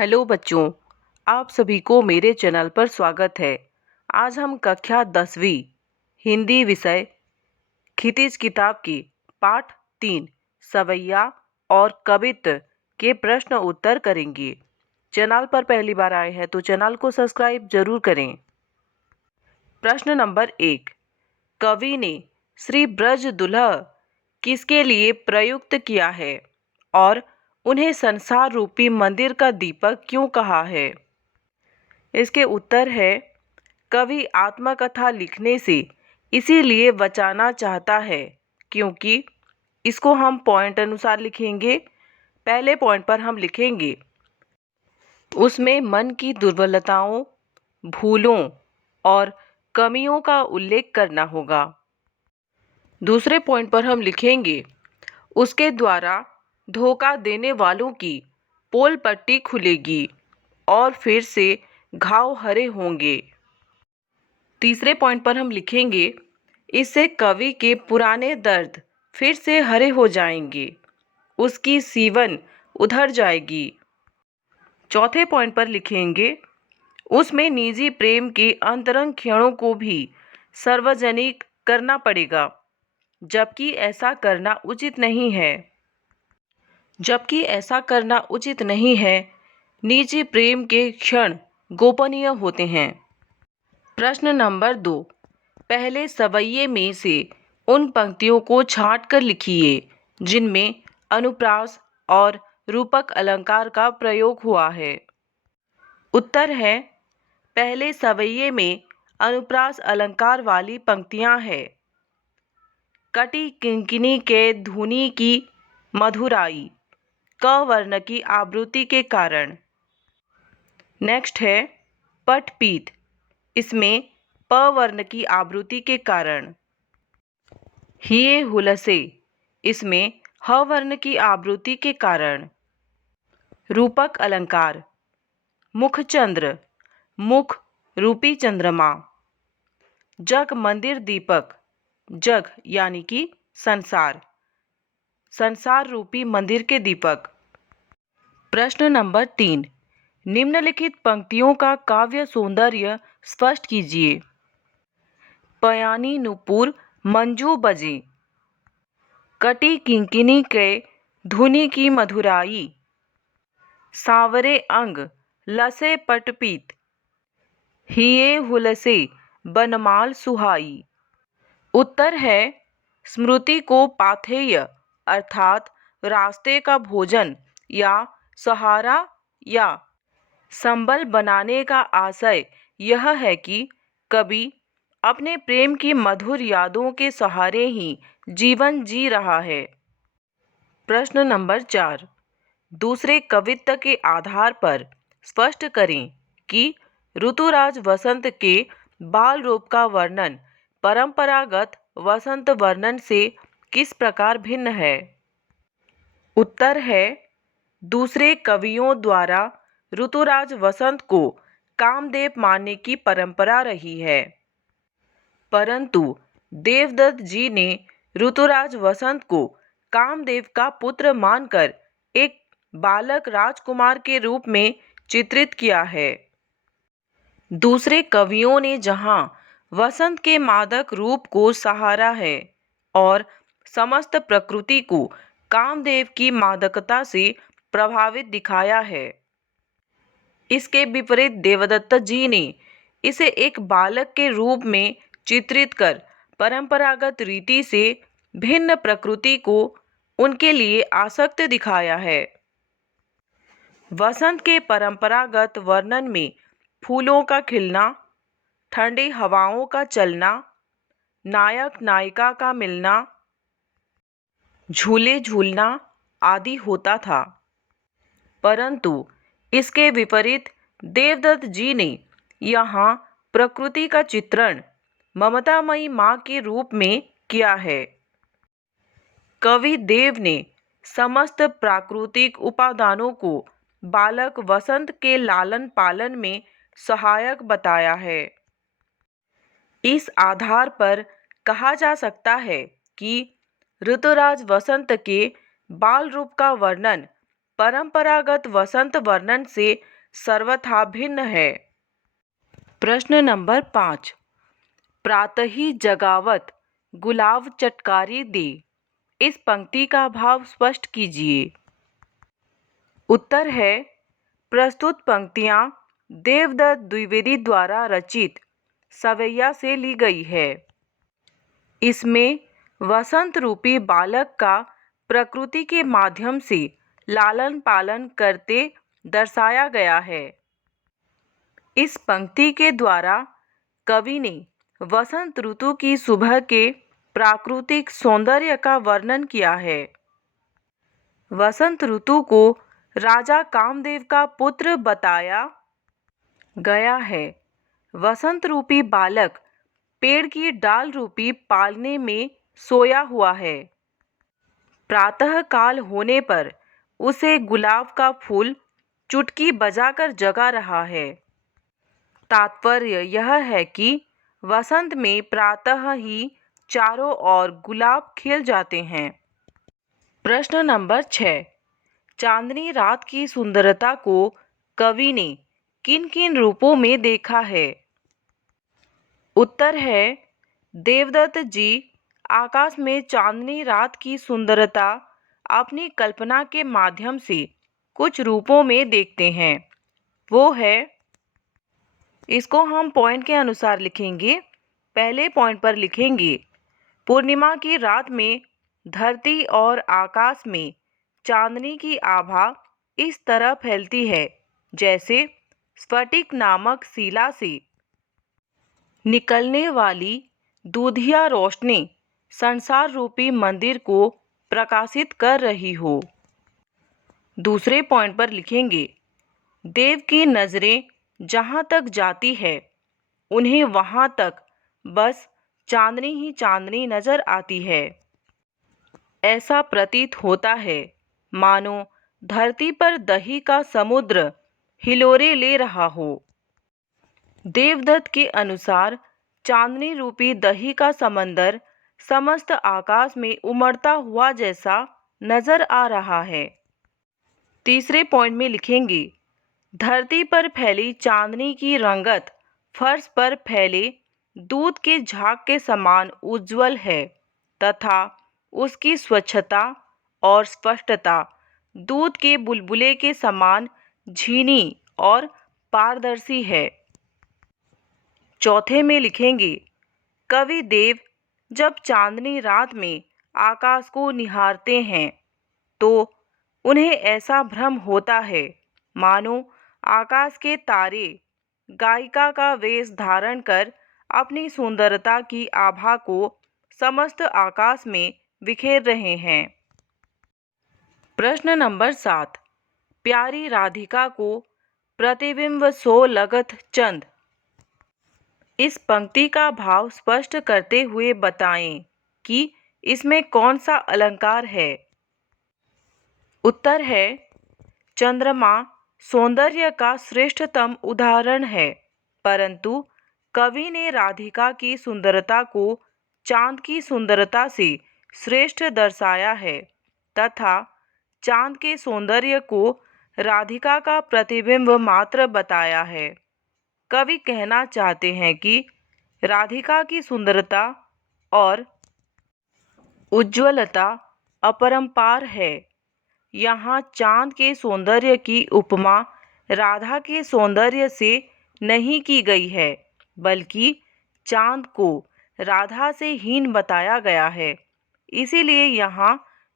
Hello बच्चों, आप सभी को मेरे चैनल पर स्वागत है। आज हम कक्षा 10वीं हिंदी विषय क्षितिज किताब की पाठ 3 सवैया और कवित्त के प्रश्न उत्तर करेंगे। चैनल पर पहली बार आए हैं तो चैनल को सब्सक्राइब जरूर करें। प्रश्न नंबर 1। कवि ने श्री ब्रज दुल्ह किसके लिए प्रयुक्त किया है और उन्हें संसार रूपी मंदिर का दीपक क्यों कहा है? इसके उत्तर है कवि आत्मकथा लिखने से इसीलिए बचाना चाहता है क्योंकि इसको हम पॉइंट अनुसार लिखेंगे। पहले पॉइंट पर हम लिखेंगे उसमें मन की दुर्बलताओं, भूलों और कमियों का उल्लेख करना होगा। दूसरे पॉइंट पर हम लिखेंगे उसके द्वारा धोखा देने वालों की पोल पट्टी खुलेगी और फिर से घाव हरे होंगे। तीसरे पॉइंट पर हम लिखेंगे इससे कवि के पुराने दर्द फिर से हरे हो जाएंगे, उसकी सीवन उधर जाएगी। चौथे पॉइंट पर लिखेंगे उसमें निजी प्रेम के अंतरंग क्षणों को भी सार्वजनिक करना पड़ेगा, जबकि ऐसा करना उचित नहीं है। निजी प्रेम के क्षण गोपनीय होते हैं। प्रश्न नंबर 2। पहले सवैये में से उन पंक्तियों को छांट कर लिखिए जिनमें अनुप्रास और रूपक अलंकार का प्रयोग हुआ है। उत्तर है पहले सवैये में अनुप्रास अलंकार वाली पंक्तियां हैं। कटी किंकिनी के धुनी की मधुराई क वर्ण की आवृत्ति के कारण। नेक्स्ट है पटपीत, इसमें प वर्ण की आवृत्ति के कारण। हिये हुलसे, इसमें ह वर्ण की आवृत्ति के कारण। रूपक अलंकार मुखचंद्र, मुख रूपी चंद्रमा। जग मंदिर दीपक, जग यानी कि संसार, संसार रूपी मंदिर के दीपक। प्रश्न नंबर 3। निम्नलिखित पंक्तियों का काव्य सौंदर्य स्पष्ट कीजिए। पयानी नुपुर मंजू बजे, कटी किंकिनी के धुनी की मधुराई, सांवरे अंग लसे पटपीत, हिये हुलसे बनमाल सुहाई। उत्तर है स्मृति को पाथेय अर्थात रास्ते का भोजन या सहारा या संबल बनाने का आशय यह है कि कवि अपने प्रेम की मधुर यादों के सहारे ही जीवन जी रहा है। प्रश्न नंबर 4। दूसरे कवित्त के आधार पर स्पष्ट करें कि ऋतुराज वसंत के बाल रूप का वर्णन परंपरागत वसंत वर्णन से किस प्रकार भिन्न है। उत्तर है दूसरे कवियों द्वारा ऋतुराज वसंत को कामदेव मानने की परंपरा रही है, परंतु देवदत्त जी ने ऋतुराज वसंत को कामदेव का पुत्र मानकर एक बालक राजकुमार के रूप में चित्रित किया है। दूसरे कवियों ने जहां वसंत के मादक रूप को सहारा है और समस्त प्रकृति को कामदेव की मादकता से प्रभावित दिखाया है, इसके विपरीत देवदत्त जी ने इसे एक बालक के रूप में चित्रित कर परंपरागत रीति से भिन्न प्रकृति को उनके लिए आसक्त दिखाया है। वसंत के परंपरागत वर्णन में फूलों का खिलना, ठंडी हवाओं का चलना, नायक नायिका का मिलना, झूले झूलना आदि होता था, परंतु इसके विपरीत देवदत्त जी ने यहाँ प्रकृति का चित्रण ममतामयी माँ के रूप में किया है। कवि देव ने समस्त प्राकृतिक उपादानों को बालक वसंत के लालन पालन में सहायक बताया है। इस आधार पर कहा जा सकता है कि ऋतुराज वसंत के बाल रूप का वर्णन परंपरागत वसंत वर्णन से सर्वथा भिन्न है। प्रश्न नंबर 5। प्रातहि जगावत गुलाब चटकारी दे, इस पंक्ति का भाव स्पष्ट कीजिए। उत्तर है प्रस्तुत पंक्तियाँ देवदत्त द्विवेदी द्वारा रचित सवैया से ली गई है। इसमें वसंत रूपी बालक का प्रकृति के माध्यम से लालन पालन करते दर्शाया गया है। इस पंक्ति के द्वारा कवि ने वसंत ऋतु की सुबह के प्राकृतिक सौंदर्य का वर्णन किया है। वसंत ऋतु को राजा कामदेव का पुत्र बताया गया है। वसंत रूपी बालक पेड़ की डाल रूपी पालने में सोया हुआ है। प्रातः काल होने पर उसे गुलाब का फूल चुटकी बजाकर जगा रहा है। तात्पर्य यह है कि वसंत में प्रातः ही चारों ओर गुलाब खिल जाते हैं। प्रश्न नंबर 6। चांदनी रात की सुंदरता को कवि ने किन किन रूपों में देखा है? उत्तर है देवदत्त जी आकाश में चांदनी रात की सुंदरता अपनी कल्पना के माध्यम से कुछ रूपों में देखते हैं। वो है, इसको हम पॉइंट के अनुसार लिखेंगे। पहले पॉइंट पर लिखेंगे, पूर्णिमा की रात में धरती और आकाश में चांदनी की आभा इस तरह फैलती है जैसे स्फटिक नामक शिला से निकलने वाली दूधिया रोशनी संसार रूपी मंदिर को प्रकाशित कर रही हो। दूसरे पॉइंट पर लिखेंगे, देव की नज़रें जहाँ तक जाती है उन्हें वहाँ तक बस चांदनी ही चांदनी नजर आती है। ऐसा प्रतीत होता है मानो धरती पर दही का समुद्र हिलोरे ले रहा हो। देवदत्त के अनुसार चांदनी रूपी दही का समंदर समस्त आकाश में उमड़ता हुआ जैसा नजर आ रहा है। तीसरे पॉइंट में लिखेंगे, धरती पर फैली चांदनी की रंगत फर्श पर फैले दूध के झाग के समान उज्जवल है तथा उसकी स्वच्छता और स्पष्टता दूध के बुलबुले के समान झीनी और पारदर्शी है। चौथे में लिखेंगे, कवि देव जब चांदनी रात में आकाश को निहारते हैं तो उन्हें ऐसा भ्रम होता है मानो आकाश के तारे गायिका का वेश धारण कर अपनी सुंदरता की आभा को समस्त आकाश में बिखेर रहे हैं। प्रश्न नंबर 7। प्यारी राधिका को प्रतिबिंब सो लगत चंद, इस पंक्ति का भाव स्पष्ट करते हुए बताएं कि इसमें कौन सा अलंकार है। उत्तर है चंद्रमा सौंदर्य का श्रेष्ठतम उदाहरण है, परंतु कवि ने राधिका की सुंदरता को चांद की सुंदरता से श्रेष्ठ दर्शाया है तथा चांद के सौंदर्य को राधिका का प्रतिबिंब मात्र बताया है। कवि कहना चाहते हैं कि राधिका की सुंदरता और उज्ज्वलता अपरंपार है। यहाँ चांद के सौंदर्य की उपमा राधा के सौंदर्य से नहीं की गई है, बल्कि चांद को राधा से हीन बताया गया है। इसीलिए यहाँ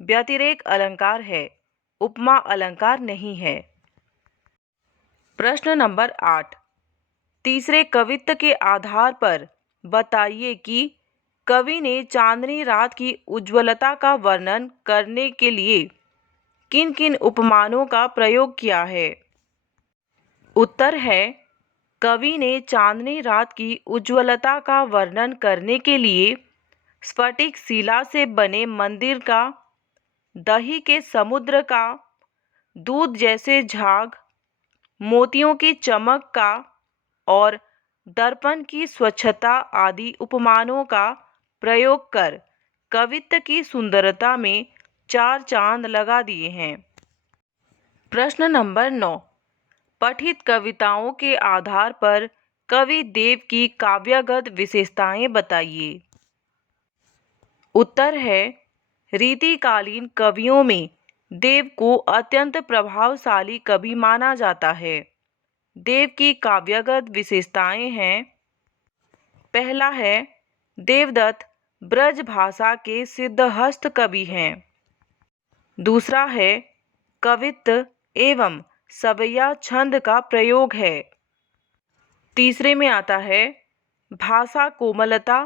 व्यतिरेक अलंकार है, उपमा अलंकार नहीं है। प्रश्न नंबर 8। तीसरे कवित्व के आधार पर बताइए कि कवि ने चांदनी रात की उज्ज्वलता का वर्णन करने के लिए किन किन उपमानों का प्रयोग किया है। उत्तर है कवि ने चांदनी रात की उज्ज्वलता का वर्णन करने के लिए स्फटिक शिला से बने मंदिर का, दही के समुद्र का, दूध जैसे झाग, मोतियों की चमक का और दर्पण की स्वच्छता आदि उपमानों का प्रयोग कर कवित्व की सुंदरता में चार चांद लगा दिए हैं। प्रश्न नंबर 9, पठित कविताओं के आधार पर कवि देव की काव्यगत विशेषताएं बताइए। उत्तर है, रीतिकालीन कवियों में देव को अत्यंत प्रभावशाली कवि माना जाता है। देव की काव्यगत विशेषताएं हैं। पहला है, देवदत्त ब्रज भाषा के सिद्धहस्त कवि हैं। दूसरा है, कवित्व एवं सवैया छंद का प्रयोग है। तीसरे में आता है, भाषा कोमलता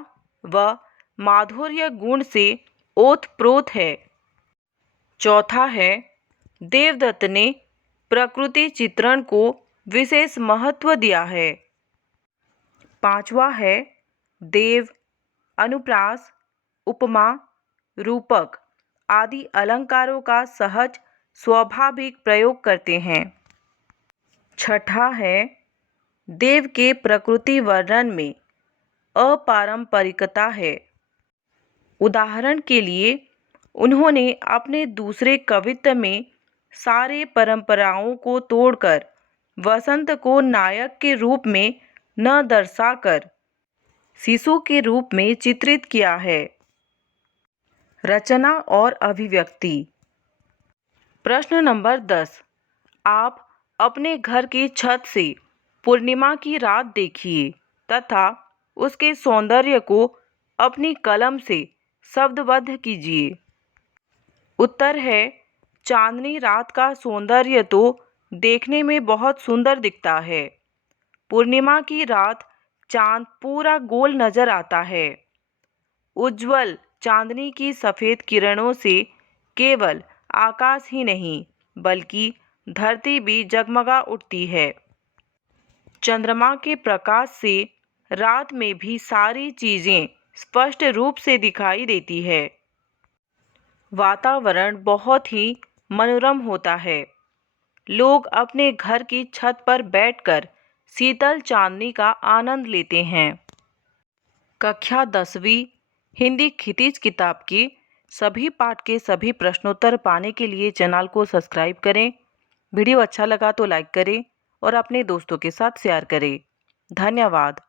व माधुर्य गुण से ओतप्रोत है। चौथा है, देवदत्त ने प्रकृति चित्रण को विशेष महत्व दिया है। पांचवा है, देव अनुप्रास, उपमा, रूपक आदि अलंकारों का सहज स्वाभाविक प्रयोग करते हैं। छठा है, देव के प्रकृति वर्णन में अपारंपरिकता है। उदाहरण के लिए उन्होंने अपने दूसरे कवित्व में सारे परंपराओं को तोड़कर वसंत को नायक के रूप में न दर्शाकर शिशु के रूप में चित्रित किया है। रचना और अभिव्यक्ति। प्रश्न नंबर 10, आप अपने घर की छत से पूर्णिमा की रात देखिए तथा उसके सौंदर्य को अपनी कलम से शब्दबद्ध कीजिए। उत्तर है, चांदनी रात का सौंदर्य तो देखने में बहुत सुंदर दिखता है। पूर्णिमा की रात चांद पूरा गोल नजर आता है। उज्ज्वल चांदनी की सफ़ेद किरणों से केवल आकाश ही नहीं बल्कि धरती भी जगमगा उठती है। चंद्रमा के प्रकाश से रात में भी सारी चीज़ें स्पष्ट रूप से दिखाई देती है। वातावरण बहुत ही मनोरम होता है। लोग अपने घर की छत पर बैठकर शीतल चांदनी का आनंद लेते हैं। कक्षा 10वीं हिंदी क्षितिज किताब की सभी पाठ के सभी प्रश्नोत्तर पाने के लिए चैनल को सब्सक्राइब करें। वीडियो अच्छा लगा तो लाइक करें और अपने दोस्तों के साथ शेयर करें। धन्यवाद।